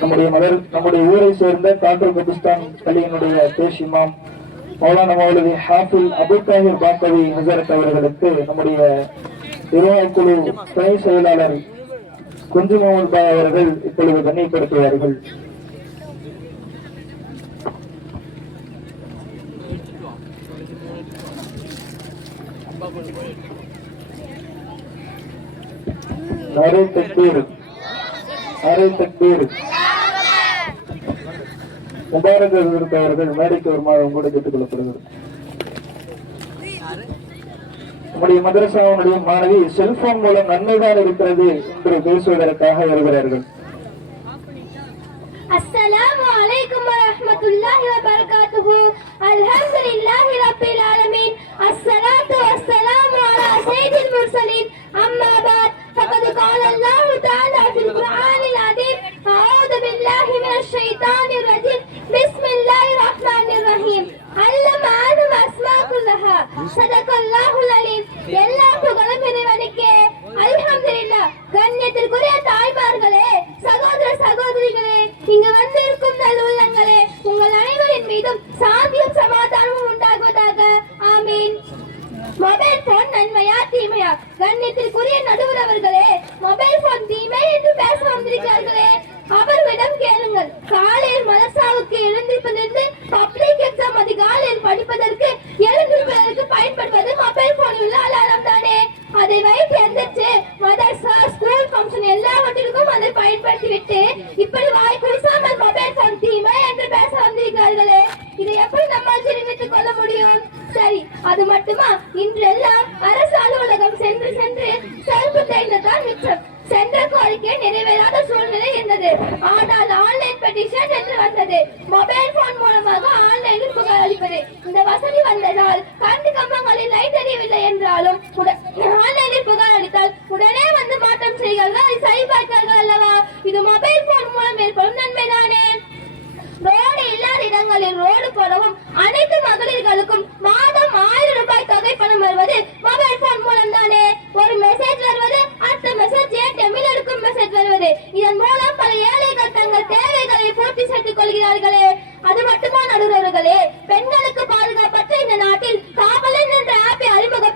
நம்முடைய ஊரை சேர்ந்த காட்டூர் கபிஸ்தான் பள்ளியினுடைய பேஷ் இமாம் மௌலானா மௌலவி ஹாஃபில் அபு தாஹிர் பாக்கவி ஹசரத் அவர்களுக்கு நம்முடைய நிர்வாக குழு துணை செயலாளர் குஞ்சு முகமது பாய் அவர்கள் இப்பொழுது கண்ணியப்படுத்துவார்கள். நாரே தக்பீர், நாரே தக்பீர். முபாரக் அவர்கள் மேடைக்கு வருமாறு கூட கேட்டுக் கொள்ளப்படுகிறது. நம்முடைய மதரசாவுடைய மாணவி செல்போன் மூலம் நன்மைதான் இருக்கிறது என்று பேசுவதற்காக வருகிறார்கள். السلام عليكم ورحمة الله وبركاته. الحمد لله رب العالمين. الصلاة والسلام على سيد المرسلين. أما بعد فقد قال الله تعالى في القرآن العظيم: أعوذ بالله من الشيطان الرجيم. بسم الله الرحمن الرحيم. علم آدم أسماء كلها. صدق الله العليم. எல்லா புகழும் இறைவனுக்கே. அல்ஹம்துலில்லாஹ். கண்ணியத்திற்குரிய தாய்மார்களே, சகோதர சகோதரிகளே, இங்கு வந்திருக்கும் நல்லுள்ளங்களே, உங்கள் அனைவரின் மீதும் சாந்தியும் சமாதானமும் உண்டாகுவதாக. ஆமீன். மொபைல் போன் நன்மையா தீமையா? கண்ணியத்திற்குரிய நடுவர் அவர்களே, மொபைல் போன் தீமை என்று பேச வந்திருக்கிறார்களே, அவர்களிடம் கேளுங்கள். காலையில் மதரசாவுக்கு எழுந்திருப்பதிலிருந்து பப்ளிக் எக்ஸாம் அதிகாலையில் படிப்பதற்கு எழுந்திருப்பதற்கு பயன்படுவது மொபைல் போனில் உள்ள அலாரம் தானே. அதை வைத்து எந்திரிச்சு மதரசா, ஸ்கூல், ஃபங்க்ஷன் எல்லாவற்றிற்கும் அதை பயன்படுத்தி விட்டு இப்படி வாய் கூசாமல் மொபைல் போன் தீமை என்று பேச வந்திருக்கிறார்களே, இதை எப்படி நம்மால் தெரிவித்துக் கொள்ள முடியும்? சரி, அது மட்டுமா? இன்றெல்லாம் அரசு அலுவலகம் சென்று செருப்பு தைந்ததான் மிச்சம். சென்ற கோரிக்கை நிறைவேறாத சூழ்நிலை இருந்தது. ஆனால் ஆன்லைன் பெட்டிஷன் என்று வந்தது. மொபைல் போன் மூலமாக ஆன்லைனில் புகார் அளிப்பது. இந்த வசதி வந்ததால் கரண்ட் கம்பங்களில் லைட் எரியவில்லை என்றாலும் ஆன்லைனில் புகார் அளித்தால் உடனே வந்து மாற்றம் செய்கிறார்கள், அதை சரிபார்க்கிறார்கள் அல்லவா? இது மொபைல் போன் மூலம் ஏற்படும் நன்மைதானே. ரோடு இல்லாத இடங்களில் ரோடு போடவும் அனைத்து மகளிர்களுக்கும் மாதம் 1000 ரூபாய் தொகை பணம் வருவது மொபைல் போன் மூலம் தானே. ஒரு மெசேஜ் வருவது, அடுத்த மெசேஜ் ஏடிஎம்மில் இருக்கும் மெசேஜ் வருவது. இதன் மூலம் பல ஏழைகள் தங்கள் தேவைகளை பூர்த்தி செய்து கொள்கிறார்களே. அது மட்டுமா நடுவர்களே, பெண்களுக்கு பாதுகாப்பற்ற இந்த நாட்டில் காவலன் என்ற ஆப்பை அறிமுகப்படுத்த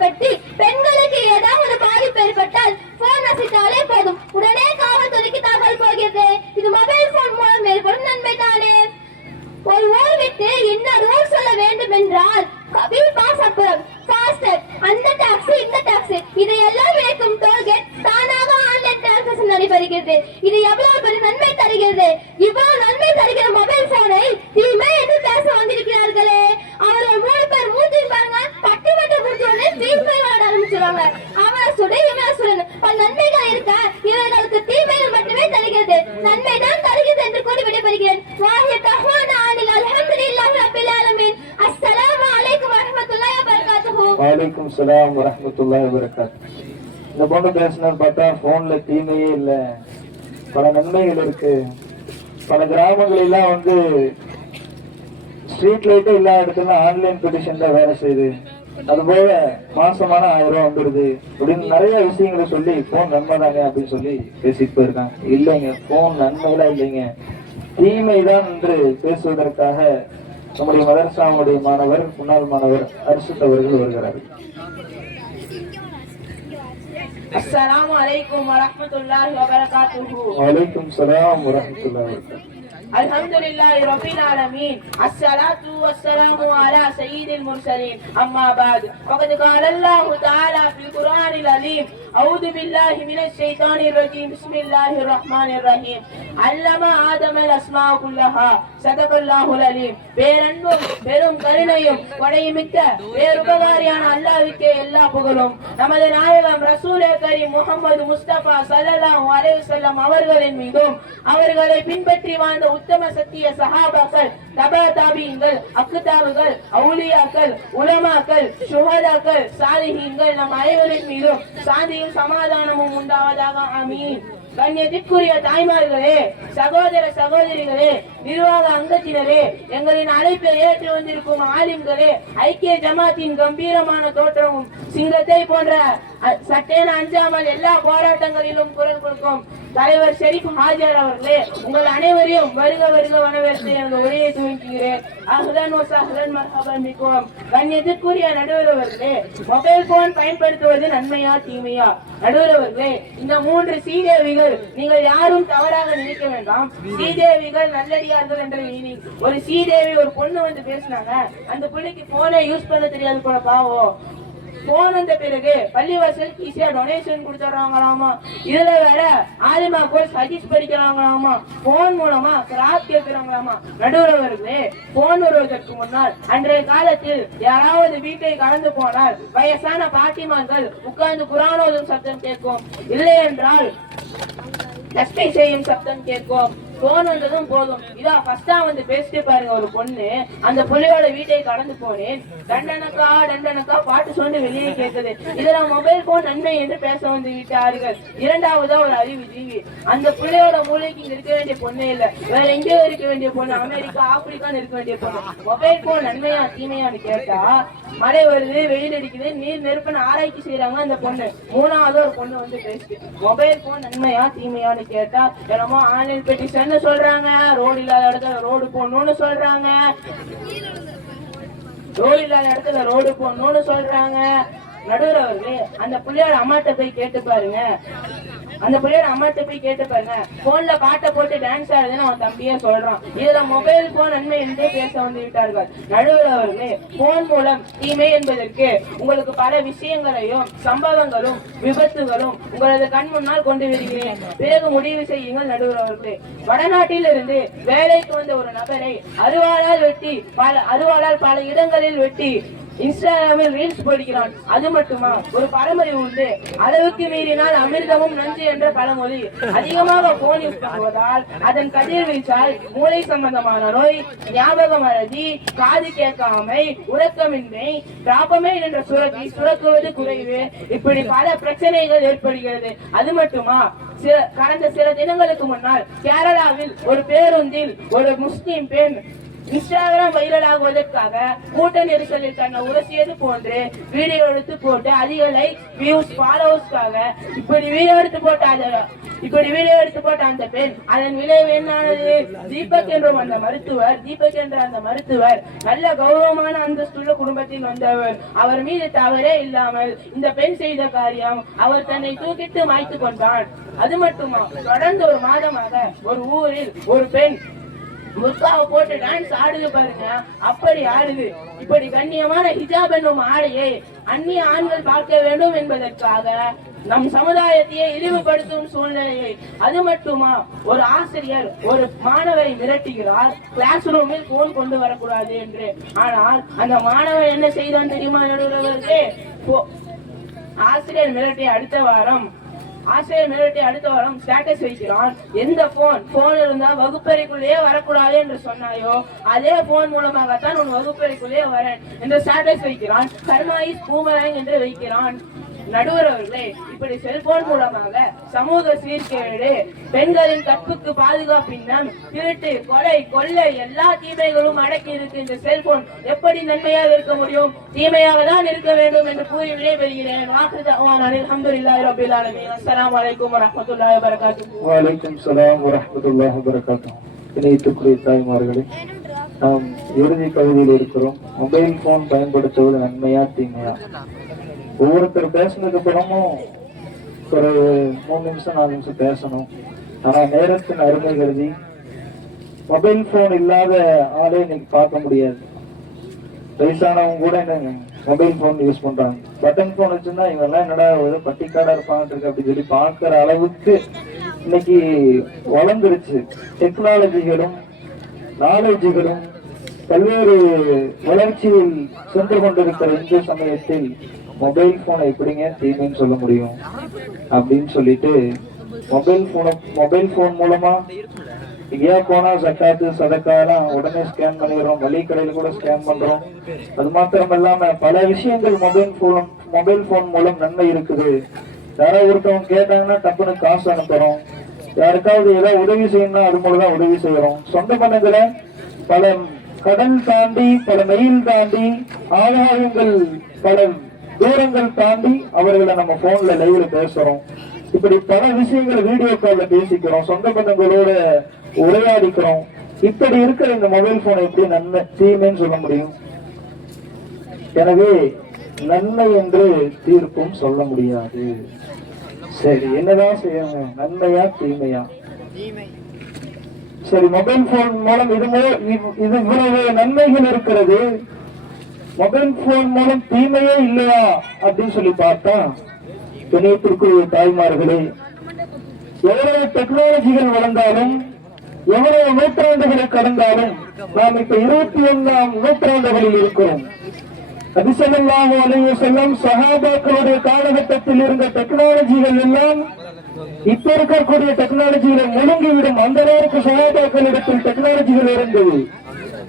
இதையெல்லாம் விளக்கும் டோல்கேட் தானாக ஆன்லைன் டிரான்சாக்ஷன் நடைபெறுகிறது. இது எவ்வளவு பெரிய நன்மை தருகிறது. இவ்வளவு நன்மை தருகிற மொபைல் போனை தீமை என்று பேச வந்திருக்கிறார்களே. அவர்கள் 3 பேர் மூஞ்சி பாருங்க, பட்டுமட்ட முடிச்சோடனே தீமை வாட ஆரம்பிச்சிருவாங்க. அவன் சுட இவன் சுடன் பல நன்மைகள் இருக்க இவர்களுக்கு தீமைகள் மட்டுமே தருகிறது. நன்மை தான் தருகிறது என்று கூறி விடைபெறுகிறேன். வாஹிய தஹ்வானா அனில் அல்ஹம்துலில்லாஹி ரப்பில் ஆலமீன். அஸ்ஸலாமு அலைக்கும் வரஹ்மத்துல்லாஹி வபரகாத்துஹு. வலைக்கும் சலாம் வரஹ்மத்துல்லாஹி வபரகாத்துஹு. இந்த பொண்ணு பேசினார் பார்த்தா போன்ல தீமையே இல்ல, பல நன்மைகள் இருக்கு. பல கிராமங்களெல்லாம் வந்து ஸ்ட்ரீட் லைட்டே இல்லாத இடத்துல ஆன்லைன் பெட்டிஷன் தான் வேலை செய்யுது. அது போக மாசமான 1000 ரூபாய் வந்துடுது அப்படின்னு நிறைய விஷயங்களை சொல்லி போன் நன்மை தாங்க அப்படின்னு சொல்லி பேசிட்டு போயிருக்காங்க. இல்லைங்க, போன் நன்மைலாம் இல்லைங்க, தீமைதான் என்று பேசுவதற்காக நம்முடைய மதரசாவுடைய மாணவர், முன்னாள் மாணவர் அர்ஷத் அவர்கள் வருகிறார்கள். அஸ்ஸலாமு அலைக்கும் வரஹ்மத்துல்லாஹி வபரகாத்துஹு. வலைக்கும் சலாம் வரஹ்மத்துல்லாஹி வபரகாத்துஹு. அல்ஹம்துலில்லாஹி ரப்பில் ஆலமீன். அஸ்ஸலாத்து வஸ்ஸலாமு அலா சய்யிதில் முர்சலீன். அம்மா பாத். ஃபகத் قال الله تعالى في القرآن العظيم أعوذ بالله من الشيطان الرجيم بسم الله الرحمن الرحيم. علم آدم الأسماء كلها صدق الله العليم. பேரன்பும் பெரும் கருணையும் கொடையுமிக்க பேருபகாரியான அல்லாஹ்வுக்கே எல்லா புகழும். நமது நாயகம் ரசூலே கரீம் முஹம்மது முஸ்தபா ஸல்லல்லாஹு அலைஹி வஸல்லம் அவர்களின் மீதும் அவர்களை பின்பற்றி வாழ்ந்த உத்தம சத்திய சஹாபாக்கள், தபா தாபீன்கள், அக்தாபுகள், அவுலியாக்கள், உலமாக்கள், ஷுஹதாக்கள், சாலிஹீன்கள் நம் அனைவரின் மீதும் சாந்தியும் சமாதானமும் உண்டாவதாக. ஆமீன். கண்ணியத்திற்குரிய தாய்மார்களே, சகோதர சகோதரிகளே, நிர்வாக அங்கத்தினரே, எங்களின் அழைப்பை ஏற்று வந்திருக்கும் ஆலிம்களே, ஐக்கிய ஜமாத்தின் கம்பீரமான தோற்றமும் சிங்கத்தை போன்ற சட்டேன அஞ்சாமல் எல்லா போராட்டங்களிலும் குரல் கொடுக்கும் தலைவர் ஷெரீப் ஹாஜர் அவர்களே, உங்கள் அனைவரையும் வருக வருக வரவேற்று எனது உரையை துவங்குகிறேன். அஹ்லன் வ ஸஹ்லன் மர்ஹபன் பிக்கும். கண்ணியத்திற்குரிய நடுவர் அவர்களே, மொபைல் போன் பயன்படுத்துவது நன்மையா தீமையா? நடுவர் அவர்களே, இந்த 3 சீதேவிகள் நீங்கள் யாரும் தவறாக நினைக்க வேண்டாம். சீதேவிகள் நல்லடியார்கள் என்ற மீனிங். ஒரு சீதேவி ஒரு பொண்ணு வந்து பேசினாங்க, அந்த பிள்ளைக்கு போனை யூஸ் பண்ண தெரியாது போல பாவம். போன் வந்த பிறகு பள்ளிவாசலுக்கு ஈஸியா டொனேஷன் கொடுத்துறாங்களாமா. இதுல வேற ஆலிமா கோர்ஸ் ஹதீஸ் படிக்கிறாங்களாமா. போன் மூலமா கிராத் கேட்கிறாங்களாமா. நடுவர்களே, போன் வருவதற்கு முன்னால் அன்றைய காலத்தில் யாராவது வீட்டை கலந்து போனால் வயசான பாட்டிமார்கள் உட்கார்ந்து குர்ஆன் ஓதும் சத்தம் கேட்கும், இல்லை என்றால் தஸ்பீஹ் செய்யும் சத்தம் கேட்கும். போன் வந்ததும் போதும். இதா ஃபர்ஸ்டா வந்து பேசிட்டு பாருங்க ஒரு பொண்ணு, அந்த புள்ளையோட வீட்டை கடந்து போனேன், தண்டனக்கா தண்டனக்கா பாட்டு சொல்லி வெளியே கேட்குது. இதெல்லாம் மொபைல் போன் நன்மை என்று பேச வந்து விட்டார்கள். இரண்டாவதா ஒரு அறிவு ஜீவி. அந்த புள்ளையோட மூளைக்கு இங்க இருக்க வேண்டிய பொண்ணே இல்ல, வேற எங்கேயோ இருக்க வேண்டிய பொண்ணு, அமெரிக்கா ஆப்பிரிக்கான்னு இருக்க வேண்டிய பொண்ணு. மொபைல் போன் நன்மையா தீமையான்னு கேட்டா, மழை வருது, வெயில் அடிக்குது, நீர் நெருப்புன்னு ஆராய்ச்சி செய்யறாங்க அந்த பொண்ணு. மூணாவது ஒரு பொண்ணு வந்து பேசுது, மொபைல் போன் நன்மையா தீமையான்னு கேட்டா, என்னமோ ஆன்லைன் பெட்டிஷன் சொல்றாங்க, ரோடு இல்லாத இடத்துல ரோடு போடணும்னு சொல்றாங்க, ரோடு இல்லாத இடத்துல ரோடு போடணும்னு சொல்றாங்க. நடுவர் அவர்களே, அந்த பிள்ளையோட அம்மாட்ட போய் கேட்டு பாருங்க, அந்த பிள்ளையோட அம்மாட்ட போய் கேட்டு பாருங்க, போன்ல பாட்டை போட்டு டான்ஸ் ஆடுதுன்னு அவன் தம்பியே சொல்றான். இதுல மொபைல் போன் நன்மை என்றே பேச வந்து விட்டார்கள். நடுவர் அவர்களே, போன் மூலம் தீமை என்பதற்கு உங்களுக்கு பல விஷயங்களையும் சம்பவங்களும் விபத்துகளும் உங்களது கண் முன்னால் கொண்டு வருகிறேன், பிறகு முடிவு செய்யுங்கள். நடுவர் அவர்களே, வடநாட்டில் இருந்து வேலைக்கு வந்த ஒரு நபரை அருவாளால் பல இடங்களில் வெட்டி இன்ஸ்டாகிராமில் ரீல்ஸ் போடுகிறான். அது மட்டுமா, ஒரு பழமொழி உண்டு, அளவுக்கு மீறினால் அமிர்தமும் நஞ்சு என்ற பழமொழி. அதிகமாக போன் யூஸ் பண்ணுவதால் அதன் கதிர்வீச்சால் மூளை சம்பந்தமான நோய், ஞாபக மறதி, காது கேட்காமை, உறக்கமின்மை, டிராபமே என்ற சுரக்குவது குறைவு, இப்படி பல பிரச்சனைகள் ஏற்படுகிறது. அது மட்டுமா, கடந்த சில தினங்களுக்கு முன்னால் கேரளாவில் ஒரு பேருந்தில் ஒரு முஸ்லிம் பெண் இன்ஸ்டாகிராம் வைரல் ஆகுவதற்காக கூட்ட நெரிசலில் தன்னை உரசியது போன்று வீடியோ எடுத்து போட்டு அதிக லைக், வியூஸ், ஃபாலோவர்ஸ்க்காக இப்படி வீடியோ எடுத்து போட்ட அந்த பெண், அதன் விளைவு என்னானது? தீபக் என்ற அந்த மருத்துவர் நல்ல கௌரவமான அந்தஸ்துள்ள குடும்பத்தில் வந்தவர். அவர் மீது தவறே இல்லாமல் இந்த பெண் செய்த காரியம் அவர் தன்னை தூக்கிட்டு மாய்த்து கொண்டான். அது மட்டுமா, தொடர்ந்து ஒரு மாதமாக ஒரு ஊரில் ஒரு பெண் முர்காவை போட்டு டான்ஸ் ஆடுது பாருங்க, அப்படி ஆடுது. இப்படி கண்ணியமான ஹிஜாப் என்னும் ஆடையை அந்நிய ஆண்கள் பார்க்க வேண்டும் என்பதற்காக நம் சமுதாயத்தையே இழிவுபடுத்தும் சூழ்நிலையை. அது மட்டுமா, ஒரு ஆசிரியர் ஒரு மாணவரை மிரட்டுகிறார், கிளாஸ் ரூமில் போன் கொண்டு வரக்கூடாது என்று. ஆனால் அந்த மாணவர் என்ன செய்தான் தெரியுமா நடுவர்களே? ஆசிரியர் மிரட்டிய அடுத்த வாரம் ஸ்டேட்டஸ் வைக்கிறான். எந்த போன் இருந்தா வகுப்பறைக்குள்ளேயே வரக்கூடாது என்று சொன்னாயோ அதே போன் மூலமாகத்தான் உன் வகுப்பறைக்குள்ளேயே வரேன் என்று ஸ்டேட்டஸ் வைக்கிறான். கர்மாயிஸ் பூமராங் என்று வைக்கிறான். நடுவர் அவர்களே, இப்படி செல்போன் மூலமாக சமூக சீர்கேடு, பெண்களின் கற்புக்கு பாதுகாப்பின்னம், திருட்டு, கொலை, கொள்ளை எல்லா தீமைகளும் அடக்கி இருக்கு இந்த செல்போன். எப்படி நன்மையாக இருக்க முடியும்? தீமையாக தான் இருக்க வேண்டும் என்று கூறி விடைபெறுகிறேன். அல்ஹம்துலில்லாஹி ரப்பில் ஆலமீன். அஸ்ஸலாமு அலைக்கும் வரஹ்மத்துல்லாஹி வபரகாத்துஹு. வ அலைக்கும் ஸலாம் வரஹ்மத்துல்லாஹி வபரகாத்துஹு. இணையத்துக்குரிய தாய்மார்களே, நாம் இறுதி பகுதியில் இருக்கிறோம். மொபைல் போன் பயன்படுத்துவது நன்மையா தீமையா? ஒவ்வொருத்தர் பேசினதுக்கு அப்புறமும் ஒரு 3 நிமிஷம் 4 நிமிஷம் பேசணும். ஆனா நேரத்தின் அருமை கருதி மொபைல் போன் இல்லாத ஆளே இன்னைக்கு பார்க்க முடியாது. வயசானவங்க கூட என்ன மொபைல் போன் யூஸ் பண்றாங்க. பட்டன் போன் வச்சிருந்தா இவெல்லாம் என்னடா ஒரு பட்டிக்காடா இருப்பாங்க இருக்கு அப்படின்னு சொல்லி பார்க்கிற அளவுக்கு இன்னைக்கு வளர்ந்துருச்சு. டெக்னாலஜிகளும் நாலேஜுகளும் பல்வேறு வளர்ச்சியில் சென்று கொண்டிருக்கிற இந்த சமயத்தில் மொபைல் போனை எப்படிங்க தீமைன்னு சொல்ல முடியும் அப்படின்னு சொல்லிட்டு மொபைல் போன் மூலமா எங்கேயா போனா ஜக்காத்து சதக்காலாம் உடனே ஸ்கேன் பண்ணிடுறோம். வழி கடையில கூட ஸ்கேன் பண்றோம். அது மாத்திரம் இல்லாம பல விஷயங்கள் மொபைல் போன் மூலம் நன்மை இருக்குது. யாராவது ஒருத்தவங்க கேட்டாங்கன்னா டப்புனு காசு அனுப்புறோம். யாருக்காவது ஏதாவது உதவி செய்யணும்னா அது மூலதான் உதவி செய்யறோம். சொந்த பந்தங்களை பல கடல் தாண்டி, பல மெயில் தாண்டி, ஆதாயங்கள் பல தூரங்கள் தாண்டி அவர்களை நம்ம போன்ல லைவ்ல பேசுறோம். இப்படி பல விஷயங்களை வீடியோ கால்ல பேசிக்கிறோம். சொந்த பந்தங்களோட உரையாடிக்கிறோம். இப்படி இருக்கிற இந்த மொபைல் போனை எப்படி நன்மை தீமைன்னு சொல்ல முடியும்? எனவே நன்மை என்று தீர்ப்பும் சொல்ல முடியாது. சரி, என்னதான் செய்யணும்? நன்மையா தீமையா? சரி, மொபைல் போன் மூலம் இது இவ்வளவு நன்மைகள் இருக்கிறது, மொபைல் போன் மூலம் தீமையே இல்லையா அப்படின்னு சொல்லி பார்த்தா, இணையத்திற்குரிய தாய்மார்களே, எவ்வளவு டெக்னாலஜிகள் வளர்ந்தாலும், எவ்வளவு நூற்றாண்டுகளை கடந்தாலும், நாம் இப்ப 21ஆம் நூற்றாண்டுகளில் இருக்கிறோம். நபி ஸல்லல்லாஹு அலைஹி வஸல்லம் சஹாபாக்களுடைய காலகட்டத்தில் இருந்த டெக்னாலஜிகள் எல்லாம் இப்ப இருக்கக்கூடிய டெக்னாலஜிகளை முழுங்கிவிடும். அந்த அளவுக்கு சஹாபாக்களிடத்தில் டெக்னாலஜிகள் இருந்தது.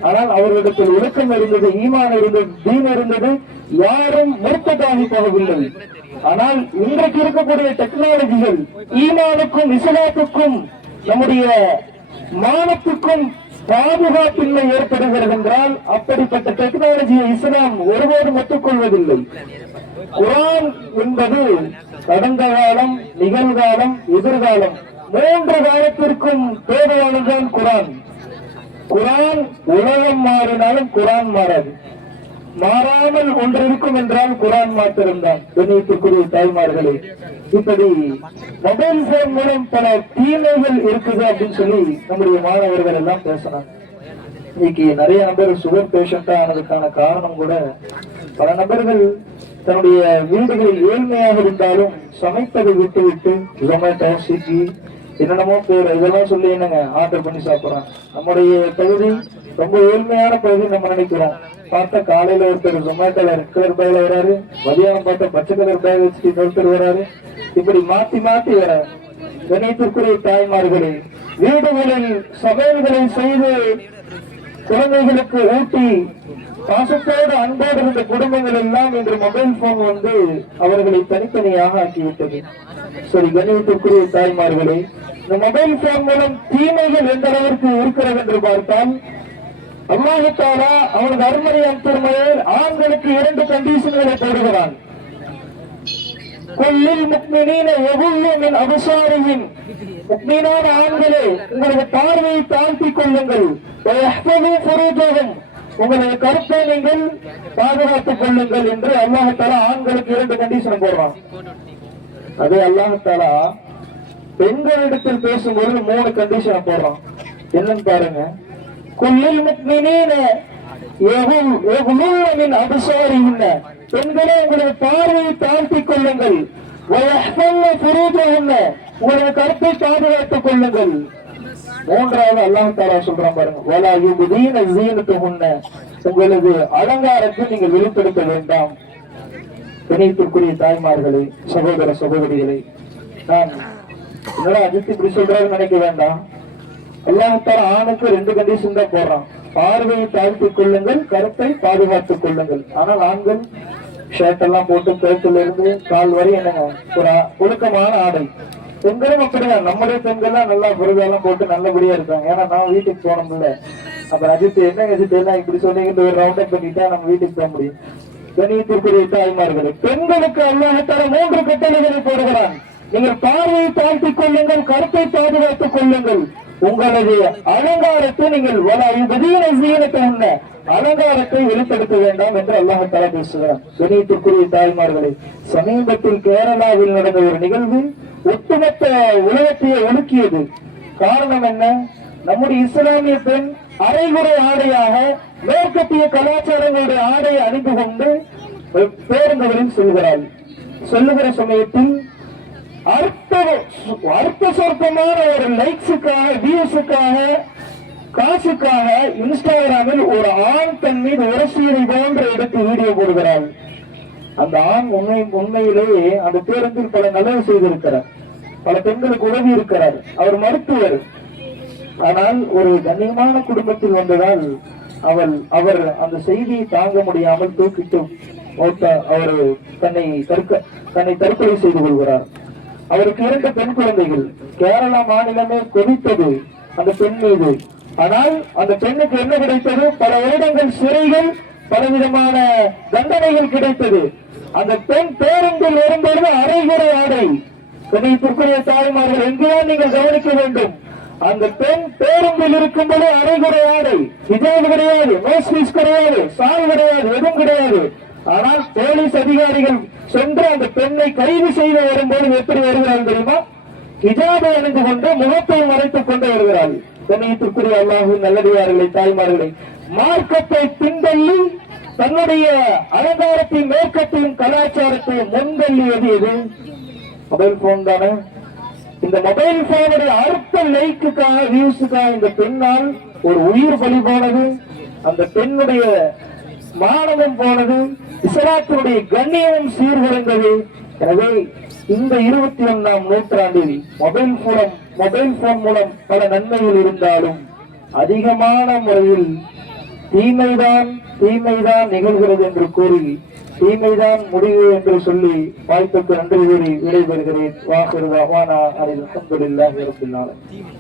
ஆனால் அவர்களிடத்தில் ஒழுக்கம் இருந்தது, ஈமான் இருந்தது, தீன் இருந்தது. யாரும் முர்த்ததாகி போகவில்லை. ஆனால் இன்றைக்கு இருக்கக்கூடிய டெக்னாலஜிகள் ஈமானுக்கும் இஸ்லாத்துக்கும் நம்முடைய மானத்துக்கும் பாதுகாப்பின்மை ஏற்படுகிறது என்றால், அப்படிப்பட்ட டெக்னாலஜியை இஸ்லாம் ஒருபோதும் ஒத்துக்கொள்வதில்லை. குர்ஆன் என்பது கடந்த காலம், நிகழ்காலம், எதிர்காலம் 3 காலத்திற்கும் தேவையானதுதான் குர்ஆன். குர்ஆன் உலகம் மாறினாலும் குர்ஆன் மாறாது. மாறாமல் ஒன்று இருக்கும் என்றால் குர்ஆன் மாத்திருந்தான். கண்ணியத்திற்குரிய தாய்மார்களே, இப்படி மொபைல் போன் மூலம் பல தீமைகள் இருக்குது அப்படின்னு சொல்லி நம்முடைய மாணவர்கள் எல்லாம் பேசினாங்க. இன்னைக்கு நிறைய நபர் சுகர் பேஷண்டா ஆனதுக்கான காரணம் கூட, பல நபர்கள் தன்னுடைய வீடுகளில் ஏழ்மையாக இருந்தாலும் சமைப்பதை விட்டு விட்டு ஜொமேட்டோ, ஸ்விக்கி, என்னென்னமோ பேர் இதெல்லாம் சொல்லி என்னங்க ஆர்டர் பண்ணி சாப்பிடுறாங்க. நம்முடைய பகுதி ரொம்ப ஏழ்மையான பகுதி நம்ம நினைக்கிறோம். பார்த்தா காலையில ஒருத்தர் ஜொமேட்டோல ரெட் கலர் பேக்ல வராரு, மதியானம் பார்த்தா பச்சை கலர் பேக் வச்சுட்டு இன்னொருத்தர் வராரு. இப்படி மாத்தி மாத்தி வர. கணித்திற்குரிய தாய்மார்களே, வீடுகளில் சமையல்களை செய்து குழந்தைகளுக்கு ஊட்டி பாசத்தோடு அன்போடு இருந்த குடும்பங்கள் எல்லாம் இன்று மொபைல் போன் வந்து அவர்களை தனித்தனியாக ஆக்கிவிட்டது. சரி, கணித்திற்குரிய தாய்மார்களே, இந்த மொபைல் போன் மூலம் தீமைகள் எந்த அளவிற்கு இருக்கிறது என்று பார்த்தால், அல்லாஹ் தஆலா அவனது அருமறையான் திருமறையில் ஆண்களுக்கு 2 கண்டிஷன்களை போடுகிறான். குல்லில் முஃமினீன யகுல்லு மின் அப்சாரிஹிம், முஃமினான ஆண்களே உங்களுடைய பார்வையை தாழ்த்திக் கொள்ளுங்கள். வயஹ்ஃபது ஃபுரூஜஹும், உங்களுடைய கருத்தை நீங்கள் பாதுகாத்துக் கொள்ளுங்கள் என்று அல்லாஹ் தஆலா ஆண்களுக்கு 2 கண்டிஷன் போடுறான். அதே அல்லாஹ் தஆலா பெண்களிடத்தில் பேசும்போது 3 கண்டிஷன் போடுறான். என்னன்னு பாருங்க. குல்லில் முஃமினீன அபிசாரிகின்ற பெண்களே உங்களது பார்வையை தாழ்த்திக் கொள்ளுங்கள், உங்களது கருத்தை பாதுகாத்துக் கொள்ளுங்கள். மூன்றாவது அல்லாஹ் தஆலா சொல்றான் பாருங்க, வலா யுபதீன ஸீனத்தஹுன்ன, உங்களது அலங்காரத்தை நீங்கள் வெளிப்படுத்த வேண்டாம். கணியத்திற்குரிய தாய்மார்களே, சகோதர சகோதரிகளே, நான் என்னடா அஜித் இப்படி சொல்றாருன்னு நினைக்க வேண்டாம். அல்லாஹ் தஆலா ஆணுக்கு 2 கண்டிஷன் தான் போடுறான், பார்வையை தாழ்த்திக் கொள்ளுங்கள், கருத்தை பாதுகாத்துக் கொள்ளுங்கள். ஆனால் ஆண்கள் ஷர்ட் எல்லாம் போட்டு கழுத்துல இருந்து கால் வரை என்னங்க ஒரு ஒழுக்கமான ஆடை. பெண்களும் அப்படிதான், நம்முடைய பெண்கள்லாம் நல்லா புரதெல்லாம் போட்டு நல்லபடியா இருக்காங்க. ஏன்னா நான் வீட்டுக்கு போனோம்ல, அப்ப அஜித் என்ன அஜித் எல்லாம் இப்படி சொன்னீங்கன்னு ஒரு ரவுண்ட் அப் பண்ணிட்டா நம்ம வீட்டுக்கு போக முடியும். கணியத்திற்குரிய தாய்மார்களே, பெண்களுக்கு அல்லாஹ் தஆலா 3 கட்டளைகளை போடுகிறான். நீங்கள் பார்வையை தாழ்த்திக் கொள்ளுங்கள், கருத்தை பாதுகாத்துக் கொள்ளுங்கள், உங்களது அலங்காரத்தை நீங்கள் அலங்காரத்தை வெளிப்படுத்த வேண்டாம் என்று அல்லாஹ் தஆலா பேசுகிறான். கணியத்திற்குரிய தாய்மார்களே, சமீபத்தில் கேரளாவில் நடந்த ஒரு நிகழ்வு ஒட்டுமொத்த உலகத்தையே ஒடுக்கியது. காரணம் என்ன? நம்முடைய இஸ்லாமிய பெண் அரைகுறை ஆடையாக மேற்கத்திய கலாச்சாரங்களுடைய ஆடையை அணிந்து கொண்டு பேருந்துகளில் சொல்லுகிற சமயத்தில் அர்த்த சொற்பமான ஒரு லைக்ஸுக்காக, வியூஸுக்காக, காசுக்காக இன்ஸ்டாகிராமில் ஒரு ஆண் தன் மீது உரசியதை போன்று எடுத்து வீடியோ போடுகிறாள். அந்த ஆண் உண்மையிலேயே அந்த பேருந்தில் பல நல்லது செய்திருக்கிறார், பல பெண்களுக்கு உதவி இருக்கிறார், அவர் மருத்துவர். ஆனால் ஒரு கண்ணியமான குடும்பத்தில் வந்ததால் அவர் அந்த செய்தியை தாங்க முடியாமல் தூக்கிட்டு அவர் தன்னை தற்கொலை செய்து கொள்கிறார். அவருக்கு 2 பெண் குழந்தைகள். கேரளா மாநிலமே கொதித்தது அந்த பெண் மீது. ஆனால் அந்த பெண்ணுக்கு என்ன கிடைத்தது? பல வருடங்கள் சிறைகள், பலவிதமான தண்டனைகள் கிடைத்தது. அந்த பெண் பேருந்தில் வரும்பொழுது அரைகுறை ஆடை. கணியத்திற்குரிய தாய்மார்கள், எங்கேயும் நீங்கள் கவனிக்க வேண்டும். அந்த பெண் பேருந்தில் இருக்கும்போது அரைகுறை ஆடை, ஹிஜாப் கிடையாது, நோஸ்பீஸ் கிடையாது, சால் கிடையாது, எதுவும் கிடையாது. ஆனால் போலீஸ் அதிகாரிகள் சென்று அந்த பெண்ணை கைது செய்து வரும்போது எப்படி வருகிறார்கள் தெரியுமா? ஹிஜாபை அணிந்து கொண்டு முகத்தை மறைத்துக் கொண்டு வருகிறார்கள். கண்ணியத்திற்குரிய அல்லாஹ்வின் நல்லடியார்களை, தாய்மார்களை, மார்க்கத்தை பின்தள்ளி தன்னுடைய அலங்காரத்தையும் மேற்கத்தையும் கலாச்சாரத்தையும் முன்தள்ளியது எது? மொபைல் போன் தானே. இந்த மொபைல் போனுடைய அர்த்த லைக்குக்காக, வியூஸுக்காக இந்த பெண்ணால் ஒரு உயிர் பலி போனது, அந்த பெண்ணுடைய மானமும் போனது, இஸ்லாத்தினுடைய கண்ணியமும் சீர்குலைந்தது. எனவே இந்த 21ஆம் நூற்றாண்டில் மொபைல் போன் மூலம் பல நன்மைகள் இருந்தாலும் அதிகமான முறையில் தீமைதான் நிகழ்கிறது என்று கூறி, தீமைதான் முடிவு என்று சொல்லி வாய்ப்புக்கு நன்றி கூறி விடைபெறுகிறேன். வாஹிரு தஅவானா அனில் ஹம்துலில்லாஹி ரப்பில் ஆலமீன்.